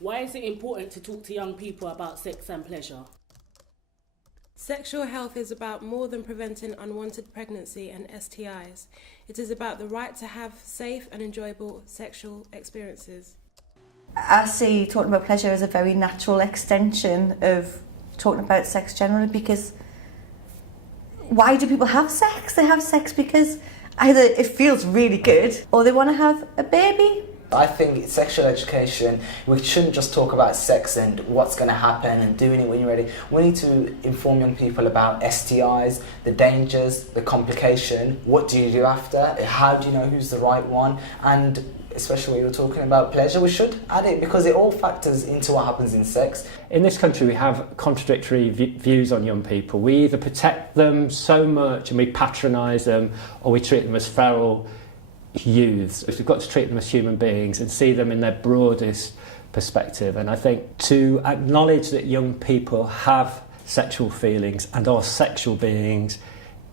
Why is it important to talk to young people about sex and pleasure? Sexual health is about more than preventing unwanted pregnancy and STIs. It is about the right to have safe and enjoyable sexual experiences. I see talking about pleasure as a very natural extension of talking about sex generally, because why do people have sex? They have sex because either it feels really good or they want to have a baby. I think sexual education, we shouldn't just talk about sex and what's going to happen and doing it when you're ready. We need to inform young people about STIs, the dangers, the complication, what do you do after, how do you know who's the right one, and especially when you're talking about pleasure, we should add it because it all factors into what happens in sex. In this country we have contradictory views on young people. We either protect them so much and we patronise them, or we treat them as feral youths. We've got to treat them as human beings and see them in their broadest perspective. And I think to acknowledge that young people have sexual feelings and are sexual beings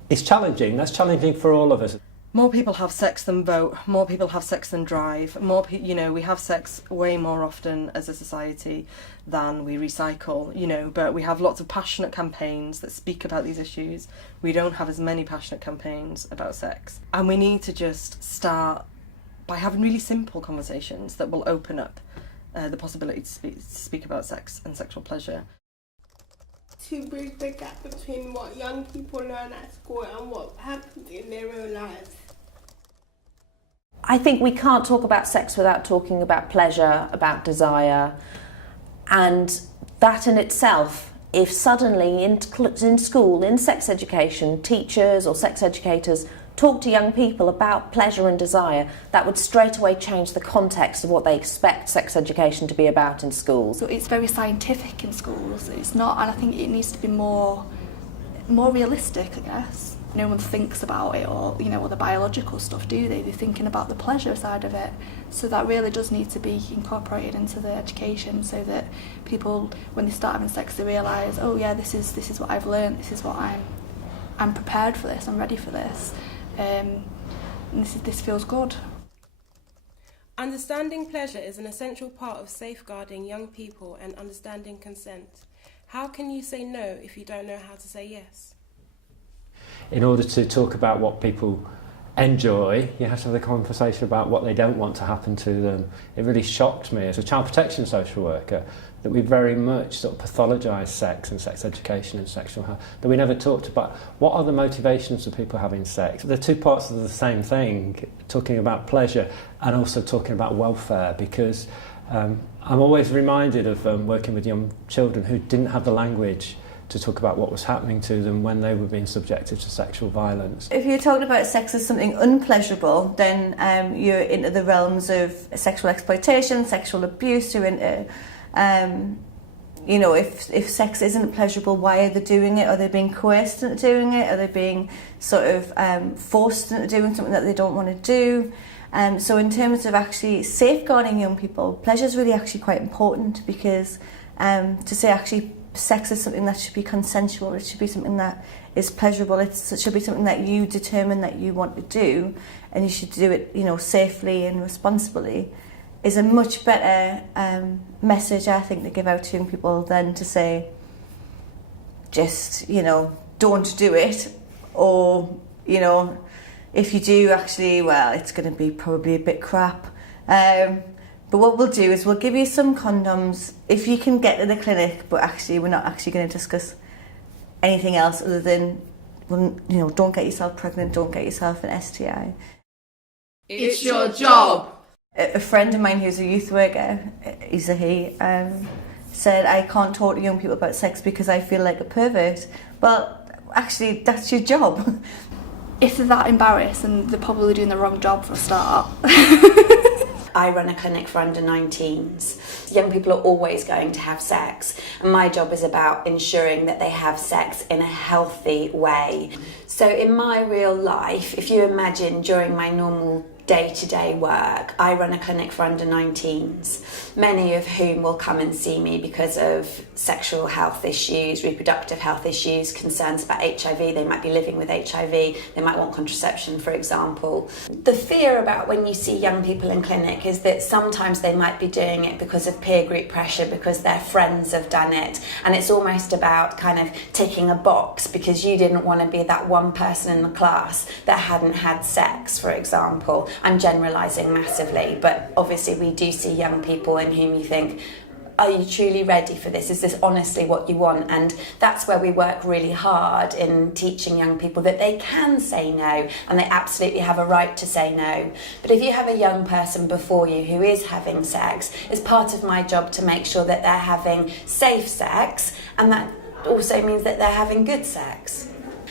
is challenging. That's challenging for all of us. More people have sex than vote, more people have sex than drive, we have sex way more often as a society than we recycle, but we have lots of passionate campaigns that speak about these issues. We don't have as many passionate campaigns about sex. And we need to just start by having really simple conversations that will open up the possibility to speak about sex and sexual pleasure. To bridge the gap between what young people learn at school and what happens in their own lives. I think we can't talk about sex without talking about pleasure, about desire, and that in itself, if suddenly in school, in sex education, teachers or sex educators talk to young people about pleasure and desire, that would straight away change the context of what they expect sex education to be about in schools. So it's very scientific in schools. It's not, and I think it needs to be more realistic, I guess. No one thinks about it, or all the biological stuff, do they? They're thinking about the pleasure side of it. So that really does need to be incorporated into the education, so that people, when they start having sex, they realise, oh yeah, this is what I've learned. This is what I'm prepared for this. I'm ready for this. And this feels good. Understanding pleasure is an essential part of safeguarding young people and understanding consent. How can you say no if you don't know how to say yes? In order to talk about what people enjoy, you have to have a conversation about what they don't want to happen to them. It really shocked me as a child protection social worker that we very much sort of pathologise sex and sex education and sexual health, that we never talked about what are the motivations of people having sex. They're two parts of the same thing, talking about pleasure and also talking about welfare, because I'm always reminded of working with young children who didn't have the language to talk about what was happening to them when they were being subjected to sexual violence. If you're talking about sex as something unpleasurable, then you're into the realms of sexual exploitation, sexual abuse. You're into, if sex isn't pleasurable, why are they doing it? Are they being coerced into doing it? Are they being sort of forced into doing something that they don't want to do? So in terms of actually safeguarding young people, pleasure is really actually quite important, because to say actually sex is something that should be consensual, it should be something that is pleasurable, it should be something that you determine that you want to do, and you should do it, safely and responsibly, is a much better message, I think, to give out to young people than to say, just, don't do it, or, if you do, actually, well, it's going to be probably a bit crap. But what we'll do is we'll give you some condoms if you can get to the clinic, but actually we're not actually going to discuss anything else other than, don't get yourself pregnant, don't get yourself an STI. It's your job. A friend of mine who's a youth worker, he's a he, said, I can't talk to young people about sex because I feel like a pervert. Well, actually, that's your job. If they're that embarrassed, then they're probably doing the wrong job for a start. I run a clinic for under 19s. Young people are always going to have sex, and my job is about ensuring that they have sex in a healthy way. So in my real life, if you imagine during my normal day-to-day work. I run a clinic for under 19s, many of whom will come and see me because of sexual health issues, reproductive health issues, concerns about HIV. They might be living with HIV, they might want contraception, for example. The fear about when you see young people in clinic is that sometimes they might be doing it because of peer group pressure, because their friends have done it, and it's almost about kind of ticking a box because you didn't want to be that one person in the class that hadn't had sex, for example. I'm generalising massively, but obviously we do see young people in whom you think, are you truly ready for this? Is this honestly what you want? And that's where we work really hard in teaching young people that they can say no, and they absolutely have a right to say no. But if you have a young person before you who is having sex, it's part of my job to make sure that they're having safe sex, and that also means that they're having good sex.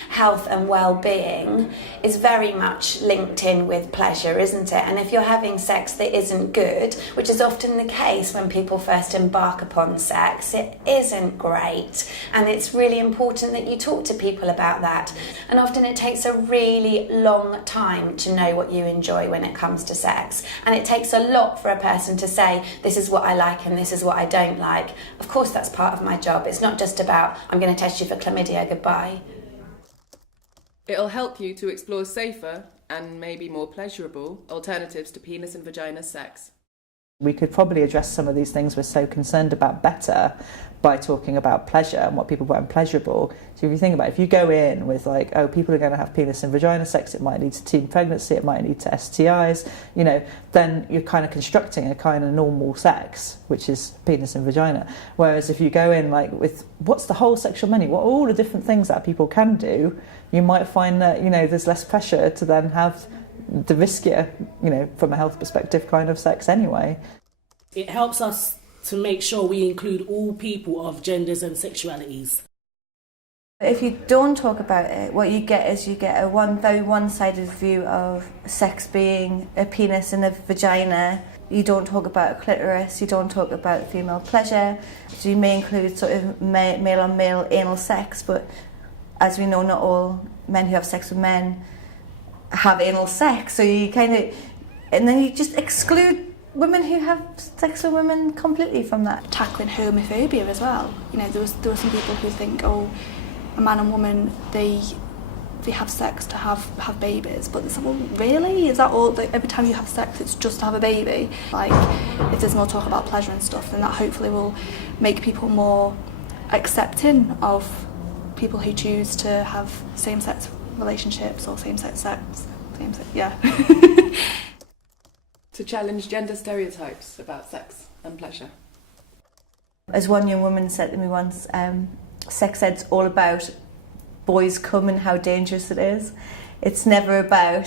Health and well-being is very much linked in with pleasure, isn't it? And if you're having sex that isn't good, which is often the case when people first embark upon sex, it isn't great. And it's really important that you talk to people about that. And often it takes a really long time to know what you enjoy when it comes to sex. And it takes a lot for a person to say, this is what I like and this is what I don't like. Of course, that's part of my job. It's not just about, I'm going to test you for chlamydia, goodbye. It'll help you to explore safer and maybe more pleasurable alternatives to penis and vagina sex. We could probably address some of these things we're so concerned about better by talking about pleasure and what people find pleasurable. So if you think about it, if you go in with like, oh, people are going to have penis and vagina sex, it might lead to teen pregnancy, it might lead to STIs, you know, then you're kind of constructing a kind of normal sex, which is penis and vagina. Whereas if you go in like with what's the whole sexual menu, what are all the different things that people can do, you might find that, you know, there's less pressure to then have the riskier, you know, from a health perspective kind of sex anyway. It helps us to make sure we include all people of genders and sexualities. If you don't talk about it, what you get is you get a very one-sided view of sex being a penis and a vagina. You don't talk about a clitoris, you don't talk about female pleasure. So you may include sort of male-on-male anal sex, but as we know, not all men who have sex with men have anal sex. So you kind of, and then you just exclude women who have sex with women completely from that. Tackling homophobia as well. You know, there are some people who think, oh, a man and woman, they have sex to have babies, but it's like, well, really? Is that all? Like, every time you have sex, it's just to have a baby? Like, if there's more talk about pleasure and stuff, then that hopefully will make people more accepting of people who choose to have same-sex relationships or same-sex sex. Yeah. To challenge gender stereotypes about sex and pleasure. As one young woman said to me once, sex ed's all about boys cum and how dangerous it is. It's never about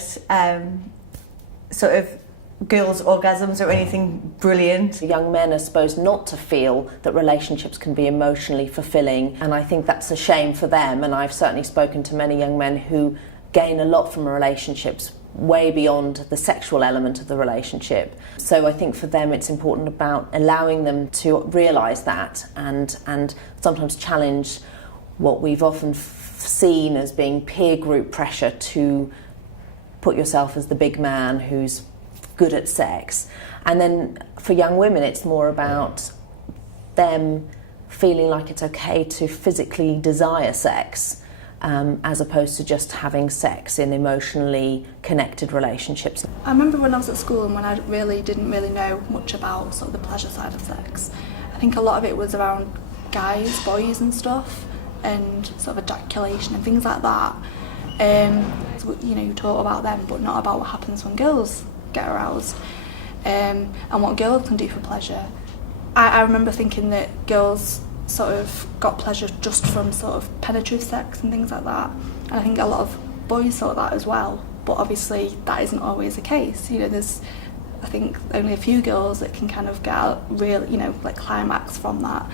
sort of girls' orgasms or anything brilliant. Young men are supposed not to feel that relationships can be emotionally fulfilling, and I think that's a shame for them, and I've certainly spoken to many young men who gain a lot from relationships way beyond the sexual element of the relationship. So I think for them it's important about allowing them to realise that and sometimes challenge what we've often seen as being peer group pressure to put yourself as the big man who's good at sex. And then for young women it's more about them feeling like it's okay to physically desire sex, as opposed to just having sex in emotionally connected relationships. I remember when I was at school and when I didn't really know much about sort of the pleasure side of sex. I think a lot of it was around guys, boys and stuff, and sort of ejaculation and things like that. So, you know, you talk about them, but not about what happens when girls get aroused, and what girls can do for pleasure. I remember thinking that girls sort of got pleasure just from sort of penetrative sex and things like that, and I think a lot of boys thought that as well, but obviously that isn't always the case. You know, there's, I think, only a few girls that can kind of get a real, you know, like climax from that.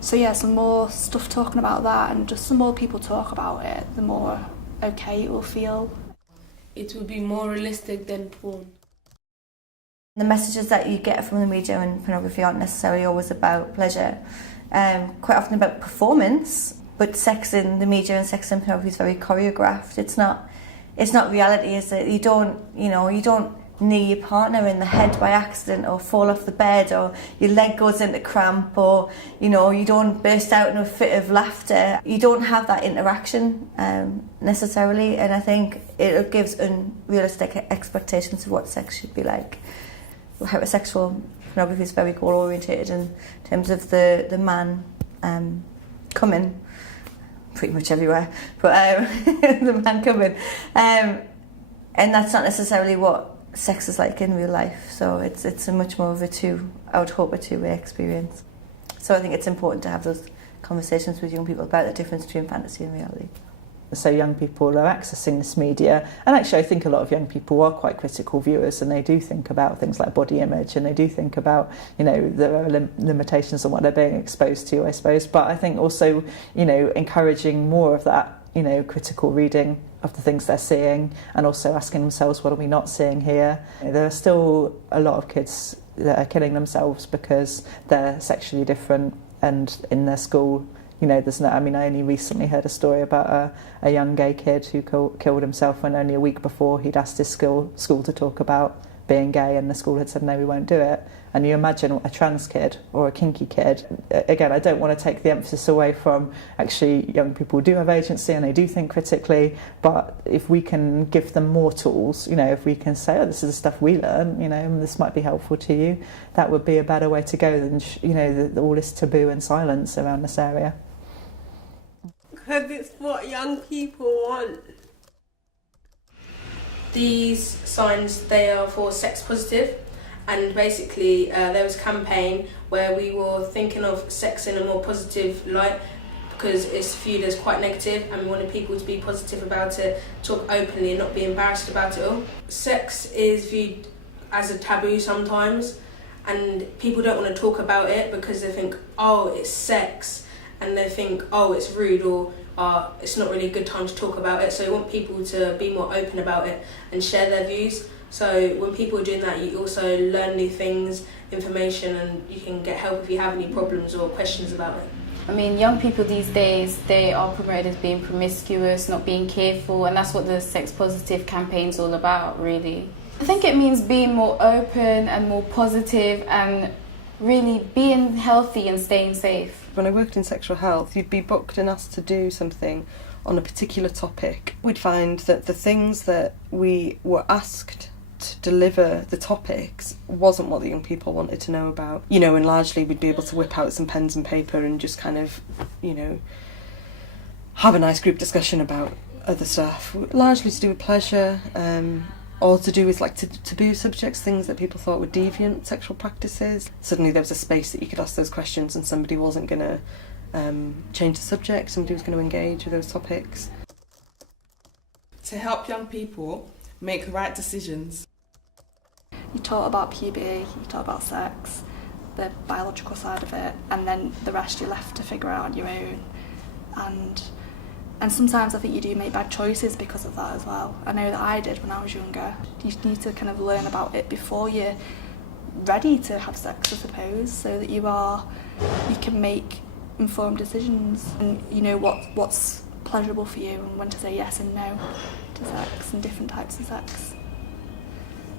So yeah, some more stuff talking about that, and just some more people talk about it, the more okay it will feel. It will be more realistic than porn. The messages that you get from the media and pornography aren't necessarily always about pleasure, quite often about performance, but sex in the media and sex in pornography is very choreographed. It's not it's not reality, is it? You don't knee your partner in the head by accident or fall off the bed or your leg goes into cramp or you don't burst out in a fit of laughter. You don't have that interaction necessarily, and I think it gives unrealistic expectations of what sex should be like. Heterosexual pornography is very goal oriented in terms of the man coming pretty much everywhere, but the man coming, and that's not necessarily what sex is like in real life. So it's a much more of I would hope a two-way experience. So I think it's important to have those conversations with young people about the difference between fantasy and reality. So young people are accessing this media, and actually I think a lot of young people are quite critical viewers, and they do think about things like body image, and they do think about, there are limitations on what they're being exposed to, I suppose. But I think also, encouraging more of that, critical reading of the things they're seeing, and also asking themselves, what are we not seeing here? There are still a lot of kids that are killing themselves because they're sexually different, and in their school, there's no. I only recently heard a story about a young gay kid who killed himself when only a week before he'd asked his school to talk about being gay, and the school had said no, we won't do it. And you imagine a trans kid or a kinky kid. Again, I don't want to take the emphasis away from actually young people do have agency and they do think critically, but if we can give them more tools, if we can say, this is the stuff we learn, this might be helpful to you, that would be a better way to go than all this taboo and silence around this area. Because it's what young people want. These signs, they are for sex positive, and basically there was a campaign where we were thinking of sex in a more positive light because it's viewed as quite negative, and we wanted people to be positive about it, talk openly and not be embarrassed about it all. Sex is viewed as a taboo sometimes, and people don't want to talk about it because they think, oh, it's sex, and they think, oh, it's rude, or it's not really a good time to talk about it. So we want people to be more open about it and share their views. So when people are doing that, you also learn new things, information, and you can get help if you have any problems or questions about it. Young people these days, they are promoted as being promiscuous, not being careful, and that's what the sex positive campaign's all about, really. I think it means being more open and more positive and really being healthy and staying safe. When I worked in sexual health, you'd be booked and asked to do something on a particular topic. We'd find that the things that we were asked to deliver the topics wasn't what the young people wanted to know about. And largely we'd be able to whip out some pens and paper and just kind of, have a nice group discussion about other stuff. Largely to do with pleasure, or to do with taboo subjects, things that people thought were deviant sexual practices. Suddenly there was a space that you could ask those questions and somebody wasn't going to change the subject, somebody was going to engage with those topics. To help young people make the right decisions. You talk about puberty, you talk about sex, the biological side of it, and then the rest you're left to figure out on your own. And sometimes I think you do make bad choices because of that as well. I know that I did when I was younger. You need to kind of learn about it before you're ready to have sex, I suppose, so that you can make informed decisions and you know what's pleasurable for you and when to say yes and no to sex and different types of sex.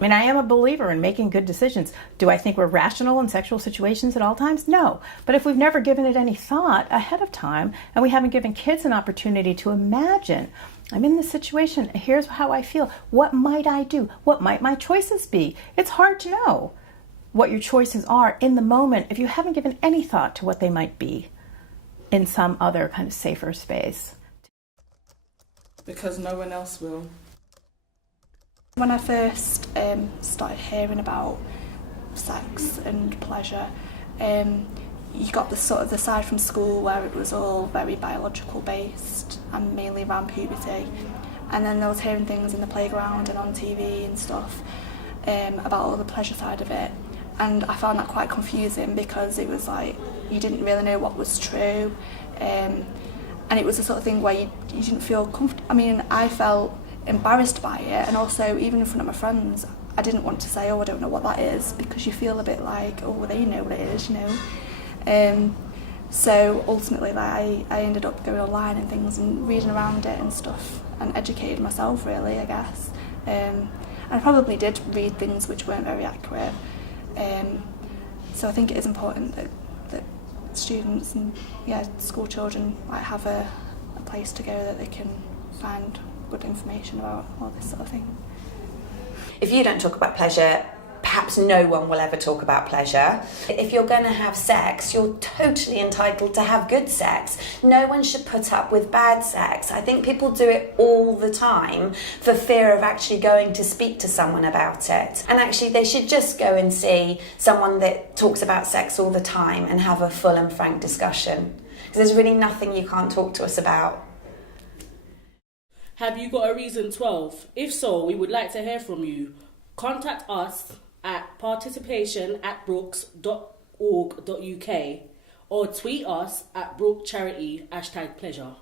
I am a believer in making good decisions. Do I think we're rational in sexual situations at all times? No. But if we've never given it any thought ahead of time and we haven't given kids an opportunity to imagine, I'm in this situation, here's how I feel, what might I do? What might my choices be? It's hard to know what your choices are in the moment if you haven't given any thought to what they might be in some other kind of safer space. Because no one else will. When I first started hearing about sex and pleasure, you got the side from school where it was all very biological based and mainly around puberty, and then I was hearing things in the playground and on TV and stuff about all the pleasure side of it, and I found that quite confusing because it was like you didn't really know what was true, and it was the sort of thing where you didn't feel comfortable. I felt embarrassed by it, and also even in front of my friends I didn't want to say, oh, I don't know what that is, because you feel a bit like, oh, well, they know what it is, you know. So ultimately, like, I ended up going online and things and reading around it and stuff and educated myself, really, I guess. And I probably did read things which weren't very accurate. So I think it is important that students and school children have a place to go that they can find good information about all this sort of thing. If you don't talk about pleasure, perhaps no one will ever talk about pleasure. If you're going to have sex, you're totally entitled to have good sex. No one should put up with bad sex. I think people do it all the time for fear of actually going to speak to someone about it. And actually they should just go and see someone that talks about sex all the time and have a full and frank discussion. Because there's really nothing you can't talk to us about. Have you got a reason 12? If so, we would like to hear from you. Contact us at participation@brooks.org.uk or tweet us at Brook Charity #pleasure.